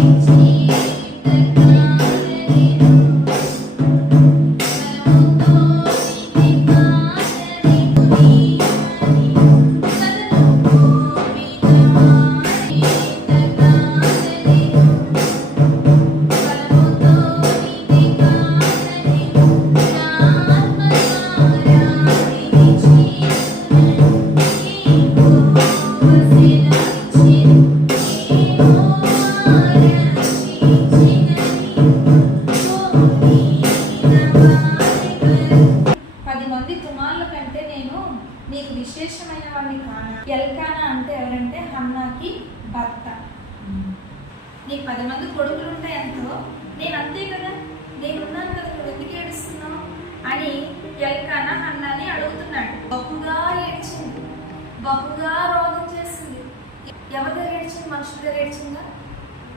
పది నీకు విశేషమైన వాడిని కానా? ఎల్కానా అంటే ఎవరంటే హన్నాకి భర్త. నీకు పది మంది కొడుకులు ఉంటాయి ఎంతో నేను అంతే కదా? నేను ఉన్నాను కదా? నువ్వు ఎందుకు ఏడుస్తున్నావు? అని ఎల్కానా హన్నాని అడుగుతున్నాడు. బహుగా ఏడ్చింది. బహుగా రోగం చేసింది. ఎవరి దగ్గర ఏడ్చింది? మనుషుల దగ్గర ఏడ్చిందా?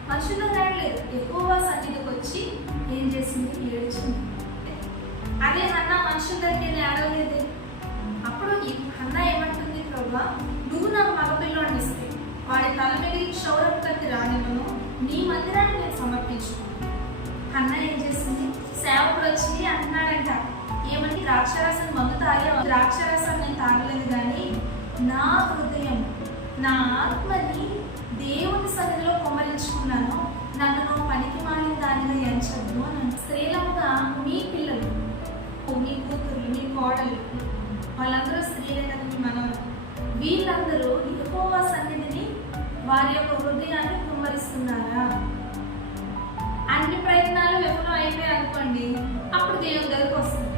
మనుషుల దగ్గర ఏడలేదు ఎక్కువ సన్నిధికి వచ్చి ఏం చేసింది? ఏడ్చింది. అదే అన్న మనుషుల దగ్గర వెళ్ళి అప్పుడు ఈ హన్న ఏమంటుంది ప్రభా? నువ్వు నా మగపిల్లోని ఇస్తే వాడి తల మీద ఈ కత్తి రానివ్వను నీ మందిరాన్ని నేను సమర్పించుకున్నాను హన్న ఏం చేసింది సేవకుడు వచ్చి అంటున్నాడంట ఏమని ద్రాక్షరసం మందు తాగే ద్రాక్షరసం నేను తాగలేదు కానీ నా హృదయం నా ఆత్మని దేవుని సన్నిధిలో కుమరించుకున్నాను నన్ను నువ్వు పనికి మాలిన దానిగా ఎంచద్దు అని స్త్రీలముగా మీ పిల్లలు మీ కూతురు మీ కోడలు వాళ్ళందరూ స్త్రీలే కదా మనం వీళ్ళందరూ యెహోవా సన్నిధిని వారి యొక్క హృదయాన్ని కుమ్మరిస్తున్నారా? అన్ని ప్రయత్నాలు విఫలం అయిపోయాయి అనుకోండి అప్పుడు దేవుని దగ్గరకు వస్తుంది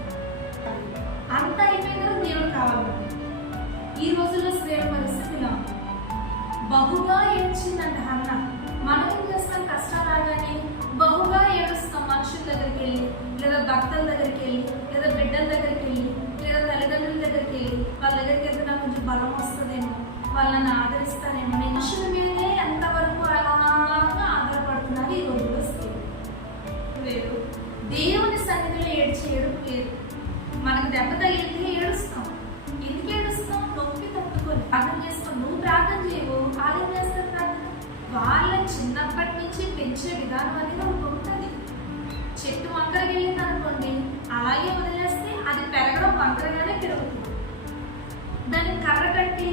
అంత అయిపోయిన తర్వాత దేవుడు కావాలి. ఈ రోజుల్లో స్త్రీల పరిస్థితి ఇలా ఉంది. బహుగా ఏడ్చిందంట అన్న మనం ఏం చేస్తాం? కష్టం రాగానే బహుగా ఏడుస్తాం మనుషుల దగ్గరికి వెళ్ళి లేదా భర్తల దగ్గరికి వెళ్ళి లేదా బిడ్డల దగ్గరికి బలం వస్తుందేమో వాళ్ళని ఆదరిస్తారేమో. మనుషుల మీదే ఎంతవరకు అలాగా ఆధారపడుతున్నారు ఈ రోజుల్లో స్త్రీలు వేరు దేవుని సన్నిధిలో ఏడ్చి ఏడుపు లేదు. మనకు దెబ్బ తగిలితే ఏడుస్తాం. ఎందుకు ఏడుస్తాం? నొప్పి తట్టుకొని. ప్రార్థన చేస్తాం నువ్వు ప్రార్థన చేయవు వాళ్ళు చేస్తారు ప్రార్థన. వాళ్ళ చిన్నప్పటి నుంచి పెంచే విధానం అనేది ఒకటి ఉంటుంది. చెట్టు వంకరకి వెళ్ళింది అనుకోండి అలాగే వదిలేస్తే అది పెరగడం వంకరగానే పెరుగుతుంది. నన్ను కర్ర కట్టి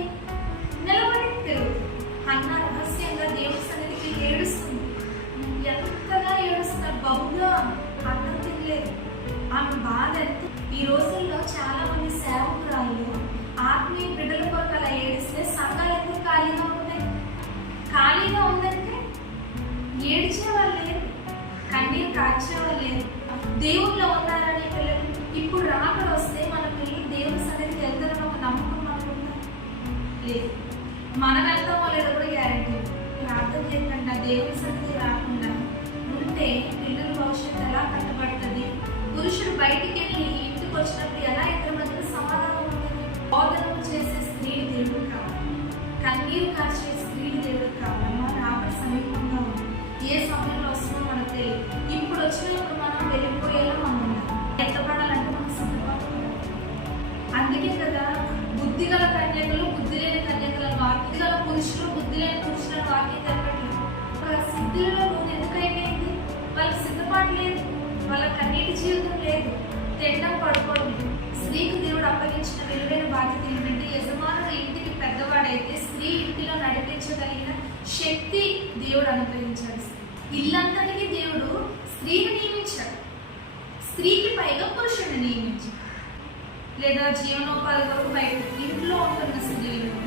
నిలబడి తిరుగు. అన్న రహస్యంగా దేవుడి సన్నిధికి ఏడుస్తుంది. ఎంతగా ఏడుస్తారు బహుగా అన్నం తినలేదు. ఆమె బాధ ఎంత? ఈ రోజుల్లో చాలా మంది సేవకురాలు ఆత్మీయ బిడ్డల కొరకు అలా ఏడిస్తే సంఘాలు ఎందుకు ఖాళీగా ఉంటాయి ఖాళీగా ఉందంటే ఏడిచేవాళ్ళు లేరు. కన్నీరు కాచేవాళ్ళు లేరు. దేవుళ్ళు ఉన్నారనే పిల్లలు ఇప్పుడు రాకడ వస్తే మన పిల్లలు దేవుని సన్నిధికి వెళ్తారని ఒక నమ్మకం మనకు ఉందా లేదు. మనం వెళ్తామో లేదో కూడా గ్యారంటీ ప్రార్థన చేయకుండా దేవుని సన్నిధి రాకుండా ఉంటే పిల్లల భవిష్యత్తు ఎలా కట్టబడుతుంది? పురుషుడు బయటికి వెళ్ళి ఇంటికి వచ్చినప్పుడు ఎలా ఇద్దరి జీవితం లేదు. తిండం పడుకోవడం స్త్రీకి దేవుడు అప్పగించిన విలువైన బాధ్యత ఏంటంటే యజమానుడు ఇంటికి పెద్దవాడైతే స్త్రీ ఇంటిలో నడిపించగలిగిన శక్తి దేవుడు అనుగ్రహించాడు. ఇల్లంతటికి దేవుడు స్త్రీని నియమించాడు. స్త్రీకి పైగా పురుషుడిని నియమించాడు. లేదా జీవనోపాధి కొరకు బయట ఇంట్లో ఉంటున్న స్త్రీలు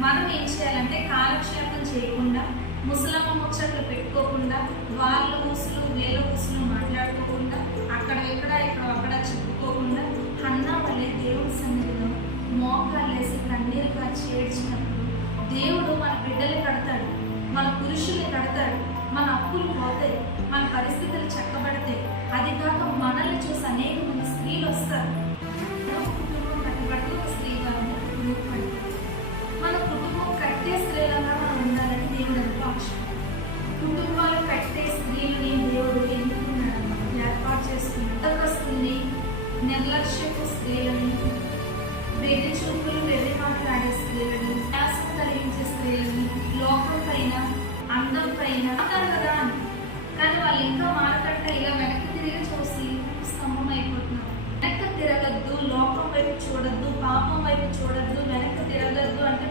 మనం ఏం చేయాలంటే కాలక్షేపం చేయకుండా ముసలమ్మ ముచ్చట్లు పెట్టుకోకుండా వాళ్ళ ఊసులు వీళ్ళ ఊసులు మాట్లాడుకోకుండా అక్కడ ఎక్కడ ఇక్కడ అక్కడ చెప్పుకోకుండా అన్నా వల్లే దేవుడి సన్నిధిలో మోకాళ్ళేసి కన్నీరు కాచి ఏడ్చినప్పుడు దేవుడు మన బిడ్డలు కడతాడు మన పురుషుల్ని కడతాడు మన అప్పులు పోతాయి మన పరిస్థితులు చక్కబడతాయి. అందం పైన అంటారు కదా వాళ్ళు ఇంకా మారకట్ట ఇలా వెనక్కి తిరిగి చూసి స్తంభం అయిపోతున్నారు. వెనక్కి తిరగద్దు లోకం వైపు చూడద్దు పాపం వైపు చూడద్దు వెనక్కి తిరగద్దు అంటే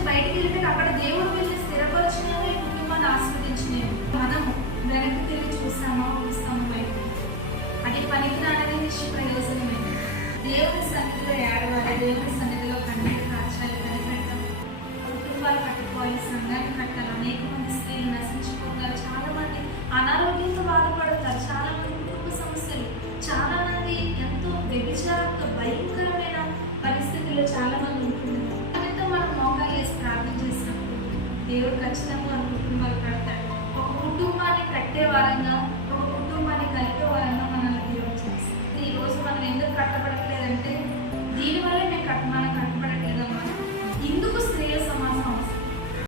నుంచి బయటికి వెళ్ళిన అక్కడ దేవుడు వెళ్ళి స్థిరపరిచినవి ఈ కుటుంబాన్ని ఆస్వాదించినవి. మనం వెనక్కి తిరిగి చూస్తామా చూస్తాము బయట అది పనికిరానది నిష్ప్రయోజనమైనది దేవుని సన్నిధిలో ఏడవాలి దేవుని సన్నిధిలో కన్నీరు కాచాలి కనిపెట్టాలి కుటుంబాలు కట్టుకోవాలి సంఘాన్ని కట్టాలి అనేక మంది స్త్రీలు నశించిపోతారు. చాలా మంది అనారోగ్యంతో బాధపడతారు. చాలా మంది కుటుంబ సమస్యలు. చాలా మంది ఎంతో వ్యభిచారంతో భయం దేవుడు ఖచ్చితంగా మన కుటుంబాలు పెడతాడు ఒక కుటుంబాన్ని కట్టే వారంగా ఒక కుటుంబాన్ని కలిపే వారంగా మనల్ని దేవుడు చేస్తాడు. ఈరోజు మనం ఎందుకు కట్టబడతాం